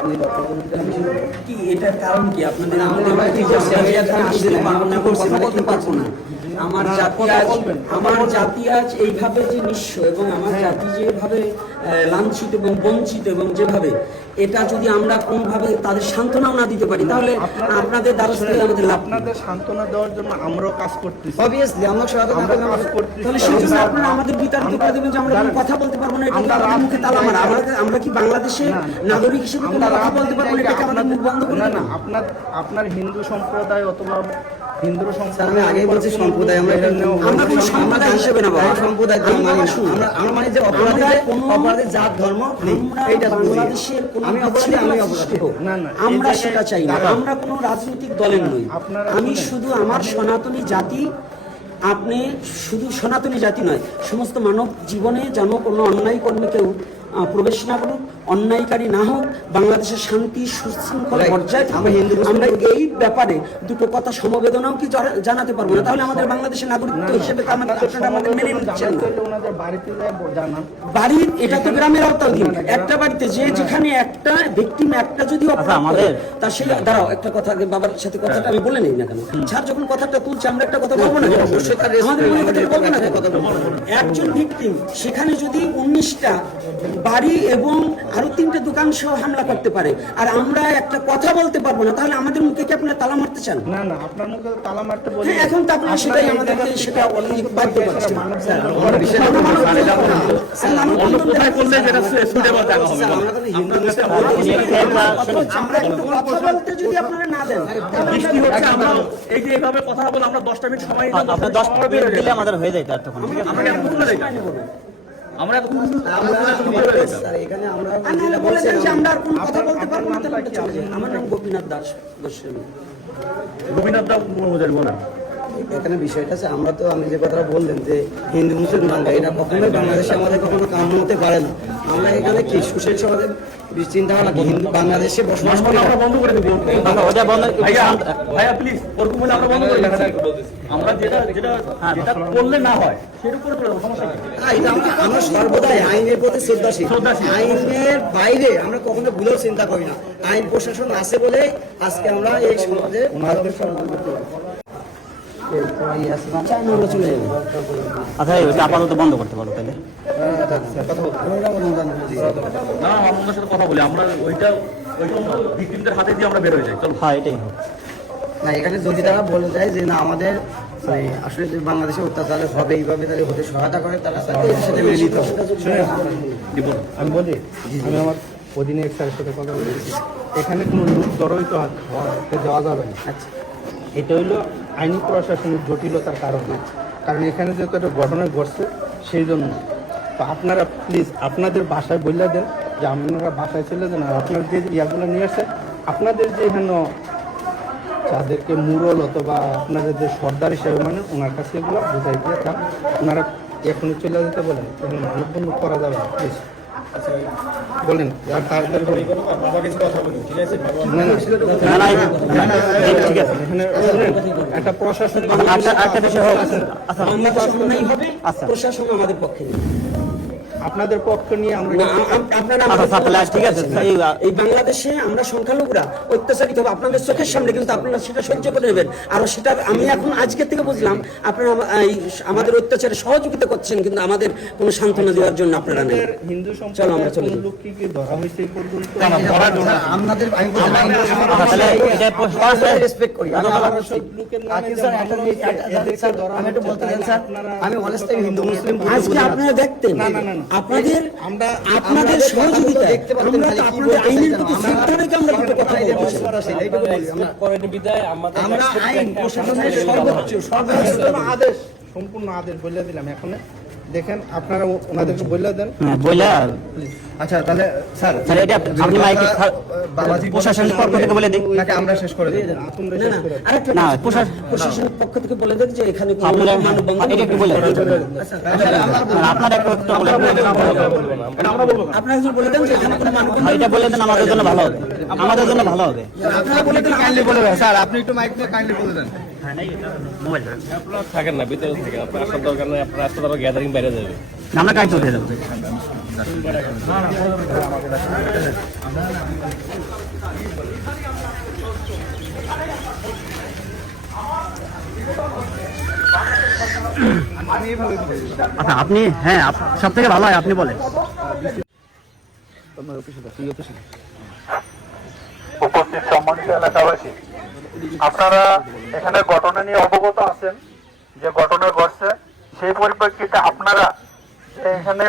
আপনি কি এটার কারণ কি? আপনাদের আমাদের আসতে পারব না। আমার জাতি আজ আমার জাতি আজ এইভাবে যে নিঃস্ব এবং আমার জাতি যেভাবে লাঞ্ছিত এবং বঞ্চিত এবং যেভাবে এটা যদি আমরা কোনোভাবে তাদের সান্ত্বনাও না দিতে পারি তাহলে আপনাদের দ্বারা থেকে আমাদের লাভ আপনাদের সান্ত্বনা দেওয়ার জন্য আমরাও কাজ করতেছি। অবভিয়াসলি আমরা সহায়তা আমরা কাজ করতেছি। তাহলে সেই জন্য আপনারা আমাদের বিতাড়িত করে দেবেন যে আমরা কোনো কথা বলতে পারব না এটা আমাদের মুখে তালা মারা। আমরা আমরা কি বাংলাদেশের নাগরিক হিসেবে কোনো কথা বলতে পারব না এটাকে আমাদের মুখ বন্ধ করে না আপনার আপনার হিন্দু সম্প্রদায় অথবা আমি আগেই বলছি সম্প্রদায় আমরা আমরা কোনো সম্প্রদায় হিসেবে না বাবা। সম্প্রদায় আমি না। শুনুন। আমরা আমরা মানে যে অপরাধী অপরাধী জাত ধর্ম এইটা বাংলাদেশের আমি অপরাধী আমি অপরাধী। না, না, আমরা সেটা চাই না। আমরা কোনো রাজনৈতিক দলের নই। আমি শুধু আমার সনাতনী জাতি আপনি শুধু সনাতনী জাতি নয় সমস্ত মানব জীবনে যেন কোনো অন্যায় কর্মে কেউ আহ, প্রবেশ না করুক। অন্যায়কারী না হোক বাংলাদেশের শান্তি সুশৃঙ্খল পর্যায়ে। আমরা হিন্দু আমরা এই ব্যাপারে দুটো কথা সমবেদনাও কি জানাতে পারব না? তাহলে আমাদের বাংলাদেশের নাগরিকত্ব হিসেবে তো আমাদের মেনে নিচ্ছেন বাড়ির এটা তো গ্রামের একটা বাড়িতে যে যেখানে একটা ভিকটিম একটা যদি অপরাধ তা সে দাঁড়াও একটা কথা আগে বাবার সাথে কথাটা আমি বলে নেই না কেন? স্যার যখন কথাটা তুলছে আমরা একটা কথা বলব না আমাদের মনে কথা বলব না কেন? একজন ভিকটিম সেখানে যদি উনিশটা বাড়ি এবং আরও তিনটে দোকান সহ হামলা করতে পারে। আর আমরা একটা কথা বলতে পারব না তাহলে আমাদের মুখে কি আপনারা তালা মারতে চান? না না আপনার মুখে তালা মারতে বলি হ্যাঁ, এখন তো আপনারা সেটাই আমাদেরকে সেটা বাধ্য করছেন অন্য কোথায় করলে যেটা সুটেবল দেখা হবে আমরা কথা বলতে যদি আপনারা না দেন তাহলে বৃষ্টি হচ্ছে আমরা এই যে এইভাবে কথা বলে দশটা মিনিট সময় নিয়ে আপনার দশ পনেরো মিনিট দিলে আমাদের হয়ে যায় তার তখন আমরা এত তুলে যাই আমরা এত স্যার এখানে আমরা বলে দেন যে আমরা আর কোনো কথা বলতে পারব না তাহলে এটা চলে যাবে। আমার নাম গোপীনাথ দাস গোস্বামী গোপীনাথ দা মহোদয় বলেন এখানে বিষয়টা আছে আমরা তো আমি যে কথাটা বললেন যে হিন্দু মুসলমান এটা কখনোই বাংলাদেশে আমাদের কখনো কাম হতে পারে না। আমরা এখানে কি সুশীল সমাজের চিন্তা কি? হিন্দু বাংলাদেশে বসবাস করি আমরা বন্ধ করে দেবো। ওটা বন্ধ ভাইয়া ভাইয়া প্লিজ ওরকম হলে আমরা বন্ধ করে দেবো। আমরা যেটা যেটা যেটা করলে না হয় সেটা করে দেবো সমস্যা কি? আমরা- আমরা সর্বদাই আইনের প্রতি শ্রদ্ধাশীল। আইনের বাইরে আমরা কখনো ভুলেও চিন্তা করি না। আইন প্রশাসন আছে বলে আজকে আমরা এই সমাজে ভারতের করতে পারি। এরপরে ইয়াসিন আচ্ছা। আচ্ছা আপাতত বন্ধ করতে পারো তাহলে। না আমরা ওনার সাথে কথা বলি। আমরা ওইটা হাতে দিয়ে আমরা বের হয়ে যাই। চলো। হ্যাঁ এটাই হোক। না এখানে যদি তারা বলে দেয় যে না আমাদের মানে আসলে যে বাংলাদেশে অত্যাচার হবে এইভাবে তাদের হতে সহায়তা করে তারা তাদের সাথে মেনে নিতে হবে আমি বলি আমি আমার অধিনায়ক স্যারের সাথে কথা বলেছি এখানে কোনো লোক জড়িত হতে যাওয়া যাবে না। আচ্ছা। এটা হইল আইনি প্রশাসনের জটিলতার কারণে। কারণ এখানে যেহেতু একটা ঘটনা ঘটছে, সেই জন্য। তো আপনারা প্লিজ আপনাদের বাসায় বললে দেন যে আপনারা বাসায় চলে যান আর আপনার যে ইয়াগুলো নিয়ে আসছে আপনাদের যে এখানে যাদেরকে মুরল অথবা আপনাদের যে সর্দার হিসেবে মানে ওনার কাছে এগুলো বুঝাই দিয়ে ওনারা এখনই চলে যেতে বলেন এখানে মানববন্ধ করা যাবে না প্লিজ বলেন একটা প্রশাসন আচ্ছা একটা বিষয় হোক আচ্ছা আচ্ছা। প্রশাসন আমাদের পক্ষে। আপনাদের পক্ষ নিয়ে আমরা আপনারা আচ্ছা ঠিক আছে এই বাংলাদেশে আমরা সংখ্যালঘুরা অত্যাচারিত হবে। আপনাদের চোখের সামনে কিন্তু আপনারা সেটা সহ্য করে নেবেন। আর সেটা আমি এখন আজকে থেকে বুঝলাম আপনারা আমাদের অত্যাচারে সহযোগিতা করছেন কিন্তু আমাদের কোনো সান্ত্বনা দেওয়ার জন্য আপনারা নেই। হিন্দু চলো আমরা চলে ধরা হয়েছে আমাদের আমি আচ্ছা, রেসপেক্ট করি। বলতে স্যার, আমি অলওয়েজ হিন্দু মুসলিম আজকে আপনারা দেখতেন। না, না, না, না। আপনাদের আমরা আপনাদের সহযোগিতা আমরা তো আপনাদের আইনের প্রতি শ্রদ্ধা রেখে আমরা কিন্তু কথা বলছি আমরা আইন প্রশাসনের সর্বোচ্চ সর্বোচ্চ আদেশ সম্পূর্ণ আদেশ বলে দিলাম এখন। দেখেন আপনারা ওনাদেরকে বলে দেন। হ্যাঁ বইলা আচ্ছা তাহলে স্যার স্যার এটা আপনি মাইকে বাবাজি প্রশাসনের পক্ষ থেকে বলে দিন নাকি আমরা শেষ করে দিই তোমরা না শেষ না করে আরেকটা না, প্রশাসন- প্রশাসনের পক্ষ থেকে বলে দেন যে এখানে কোনো মানববন্ধন এটা একটু বলে দেন। আপনারা একটু একটু বলে দেন। আপনারা একটু বলে দেন যে এখানে কোনো মানববন্ধন এটা বলে দেন আমাদের জন্য ভালো হবে। আমাদের জন্য ভালো হবে। আপনারা বলে দেন কাইন্ডলি বলে দেন। স্যার আপনি একটু মাইক দিয়ে কাইন্ডলি বলে দেন। মোবাইল। আপনারা থাকেন না ভিতরে থাকেন। আপনার আসার দরকার নেই আপনার আসতে তারপর গ্যাদারিং বাইরে যাবে। আমরা কাজ চলে যাব। আচ্ছা আপনি হ্যাঁ সব থেকে ভালো হয় আপনি বলেন। উপস্থিত সম্মানিত এলাকাবাসী আপনারা এখানে ঘটনা নিয়ে অবগত আছেন যে ঘটনা ঘটছে সেই পরিপ্রেক্ষিতে আপনারা এখানে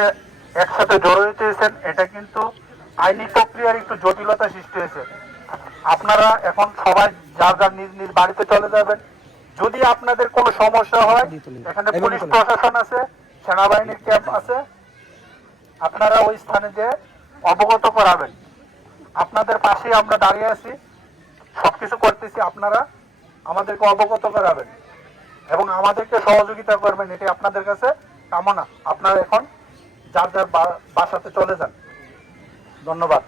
একসাথে জড়ো হয়েছেন, এটা কিন্তু আইনি প্রক্রিয়ার একটু জটিলতা সৃষ্টি হয়েছে। আপনারা এখন সবাই যার যার নিজ নিজ বাড়িতে চলে যাবেন। যদি আপনাদের কোনো সমস্যা হয়, এখানে পুলিশ প্রশাসন আছে, সেনাবাহিনীর ক্যাম্প আছে, আপনারা ওই স্থানে যে অবগত করাবেন। আপনাদের পাশে আমরা দাঁড়িয়ে আছি। সবকিছু করতেছি আপনারা, আমাদেরকে অবগত করাবেন এবং আমাদেরকে সহযোগিতা করবেন এটি আপনাদের কাছে কামনা। আপনারা এখন যার যার বাসাতে চলে যান। ধন্যবাদ।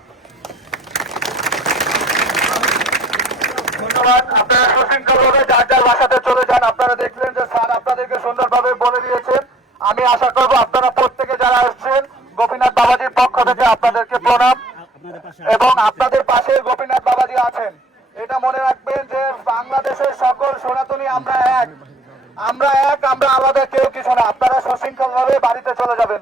ধন্যবাদ। আপনারা সুশৃঙ্খলভাবে যার যার বাসাতে চলে যান, আপনারা দেখলেন যে স্যার আপনাদেরকে সুন্দরভাবে বলে দিয়েছেন আমি আশা করব আপনারা প্রত্যেকে যারা আসছেন গোপীনাথ বাবাজির পক্ষ থেকে আপনাদেরকে প্রণাম এবং আপনাদের পাশে গোপীনাথ বাবাজি আছেন এটা মনে রাখবেন যে বাংলাদেশের সকল সনাতনী আমরা আলাদা কেউ কিছু না। আপনারা সুশৃঙ্খল ভাবে বাড়িতে চলে যাবেন।